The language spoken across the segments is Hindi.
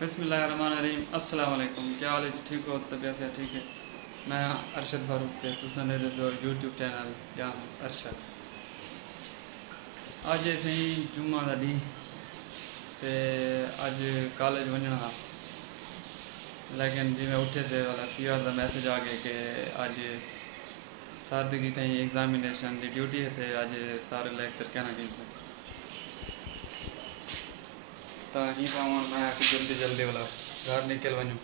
बिस्मिल्लाहिर्रहमानिर्रहीम। अस्सलाम वालेकुम। क्या हाल है? ठीक हो? तबीयत से ठीक है? मैं अरशद फारूक ते तुसां दे यूट्यूब चैनल या अरशद। अज सही जुम्मा का डी ते अज कॉलेज वजना हा, लेकिन जिमें उठे थे वाला सीआर का मैसेज आ गया कि अज सर की तई एग्जामिनेशन की ड्यूटी है ते अज सारे लेक्चर कहना कि तो ही पाऊँ मैं जल्दी जल्दी वाला घर निकल वनूँ,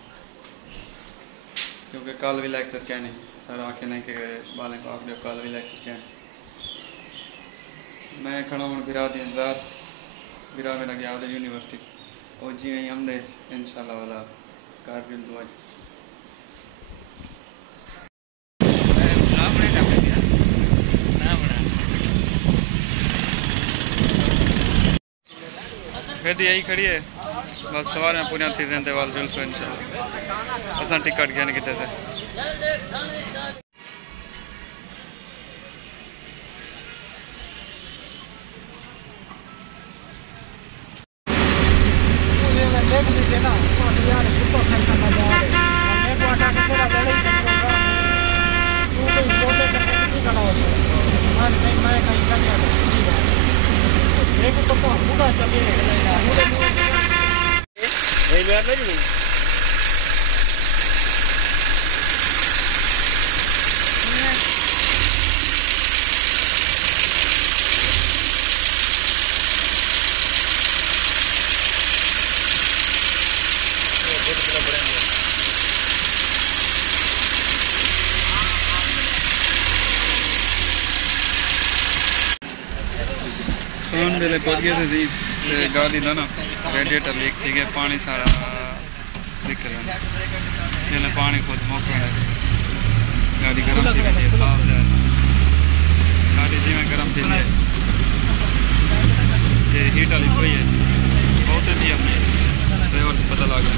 क्योंकि कल भी लेक्चर क्या नहीं सर आखे नहीं कि बालें को आप कल भी लेक्चर क्या नहीं। मैं खड़ा हूँ बिरा के इंतजार, बिरा मेरा गया था यूनिवर्सिटी और जी वहीं हमने इंशाल्लाह वाला घर भी दुआ फिर यही खड़ी है बस सवार में पूरा थी देते वाल जुलसो इंशाल्लाह असां टिकट गया कितने से सोन वेले पहुंच गए थे जी गाड़ी का ना रेडिएटर लीक थी गया, पानी सारा निकल जिन्हें पानी खुद मोकल गाड़ी गर्म थी गई साफ जाए गाड़ी जिमें गर्म थी ये हीट वाली सोई है बहुत थी हमने ड्राइवर को पता लग गया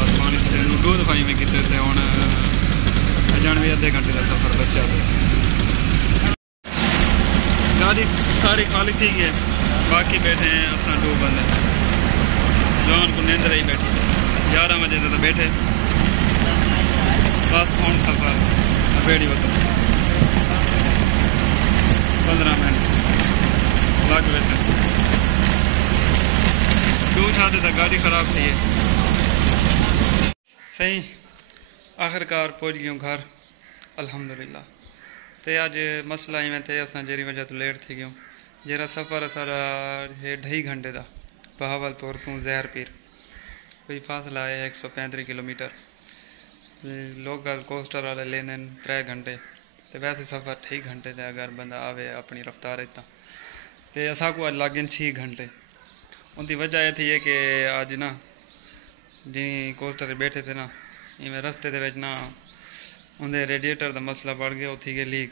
और पानी से दो दफाई में कितने थे हूँ अजान भी अद्धे घंटे का सफर बचा गाड़ी सारी खाली थी है, बाकी बैठे हैं असा दो बंदे जवान को नींद रही बैठी 11 बजे तो बैठे बस फोन सफर बेड़ी वक्त 15 मिनट लग वैसे दो छाते तक गाड़ी खराब थी है सही आखिरकार पहुंच गयूँ घर अल्हम्दुलिल्लाह। तो अज मसला इवें थे अस जी वजह तो लेट थी गयूँ जरा सफ़र सारा है 2.5 घंटे का बहावलपुर तो जहरपीर कोई फासला है 135 किलोमीटर लोकल कोस्टर वाले लेने 3 घंटे तो वैसे सफ़र 2.5 घंटे से अगर बंदा आवे अपनी रफ्तार इतना तो असा को अज लग 6 घंटे। उनकी वजह यह थी है कि अज ना जी कोस्टर बैठे थे ना इवें रस्ते के ना उनके रेडिएटर का मसला बढ़ गया थी गया लीक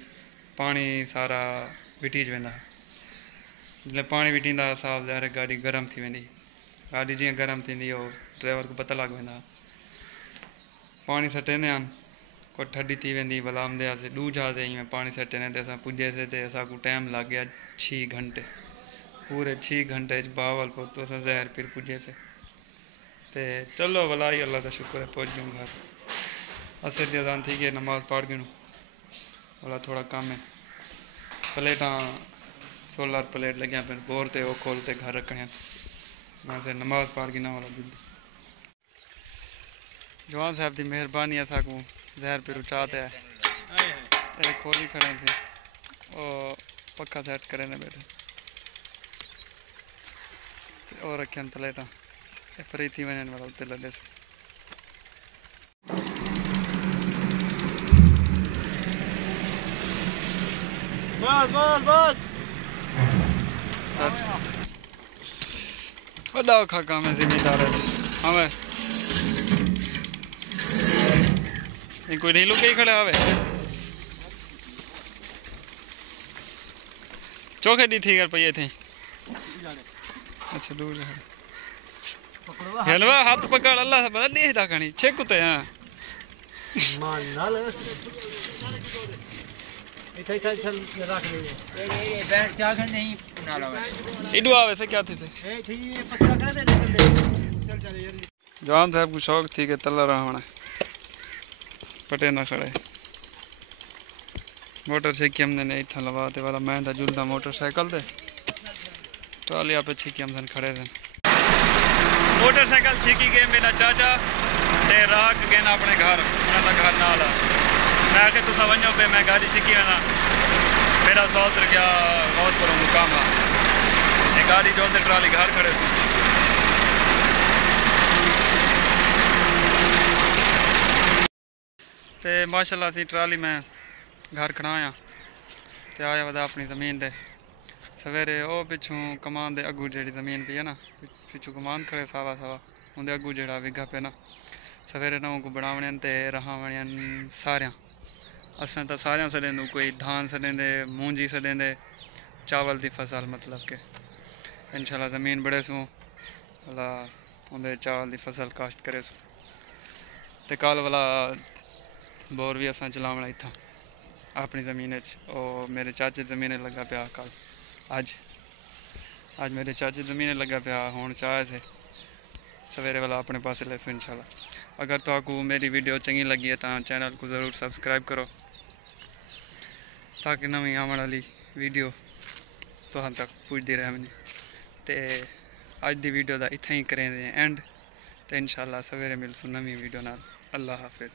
पानी सारा विटीज वेंदा जिसले पानी विटींदा साफ ज़ाहिर गाड़ी गर्म थी वेंदी गाड़ी जी गर्म थी ड्राइवर को पता लग वेंदा पानी सटेने आन को ठंडी थी वेंदी भला आमदे आसे डू जाते इवें पानी सटेने ते असां पुजे से ते असां को टाइम लग गया 6 घंटे पूरे 6 घंटे बहावलपुर तो असां जहरपीर पुजे थे चलो भला ही अल्लाह का शुक्र है पहुँच गयूँ घर असर की अजान थी गई नमाज पढ़ गई वाला थोड़ा कम है प्लेटा 16 प्लेट लगे फिर बोरते वो खोलते घर रखने मैं से नमाज पढ़ गई ना वाला जल्दी जवान साहब की मेहरबानी असा को जहर पे चाहते है खोली खड़े से और पक्का सेट करे ने बैठे और रखे प्लेटा फ्री थी वजन वाला उत्ते लगे बस बस बस बड़ा औखा काम है जिम्मेदार है हमें कोई नहीं लोग कहीं खड़े आवे चौके दी थी घर पे थे अच्छा दूर है हेलवा हाथ पकड़ अल्लाह से बता दे था कहानी छे कुत्ते हैं इडू आवे से क्या थी से जवान साहब को शौक थी कि तला रहना पटे ना खड़े मोटरसाइकिल हमने इतना लवाते वाला मैं था जुलता मोटरसाइकिल थे ट्राली आप छिकी हम खड़े थे मोटरसाइकिल छिकी गए मेरा चाचा ते राह गए ना अपने घर उन्होंने घर नाल मैं आके तुसा वनो पे मैं गाड़ी छिकी वेना मेरा 100 रुपया गौस पर मुकाम है गाड़ी जो ट्राली घर खड़े सु ते माशाल्लाह सी ट्राली में घर खड़ाया ते आया वदा अपनी ज़मीन दे सवेरे ओ पिछू कमान दे अगू जेड़ी ज़मीन पी है ना पिछू कमान खड़े सावा सावा उनके अगू जेड़ा विघा पे ना सवेरे नौ को बनावने ते रहावने सारिया असें तो सारिया सडेंदू कोई धान सडेंदे मूंजी सडेंदे चावल की फसल मतलब के इंशाल्लाह ज़मीन बड़े सू वाला उनके चावल की फसल काश्त करे सू ते कल वाला बोर भी असा चलावना इतना अपनी ज़मीन और मेरे चाचे ज़मीन लगा पाया कल अज मेरे चाचे ज़मीन लगा पाया हूँ चाहे से सवेरे वाला अपने पास ले सो इंशाल्लाह। अगर तो आपको मेरी वीडियो चंगी लगी है तो चैनल को ज़रूर सब्सक्राइब करो ताकि नवी आने वाली वीडियो तुहां तक पुजती रहे मैंने ते अज की वीडियो का इतना ही करें एंड तो इंशाल्लाह सवेरे मिलसूँ नवी वीडियो नाल। अल्लाह हाफिज़।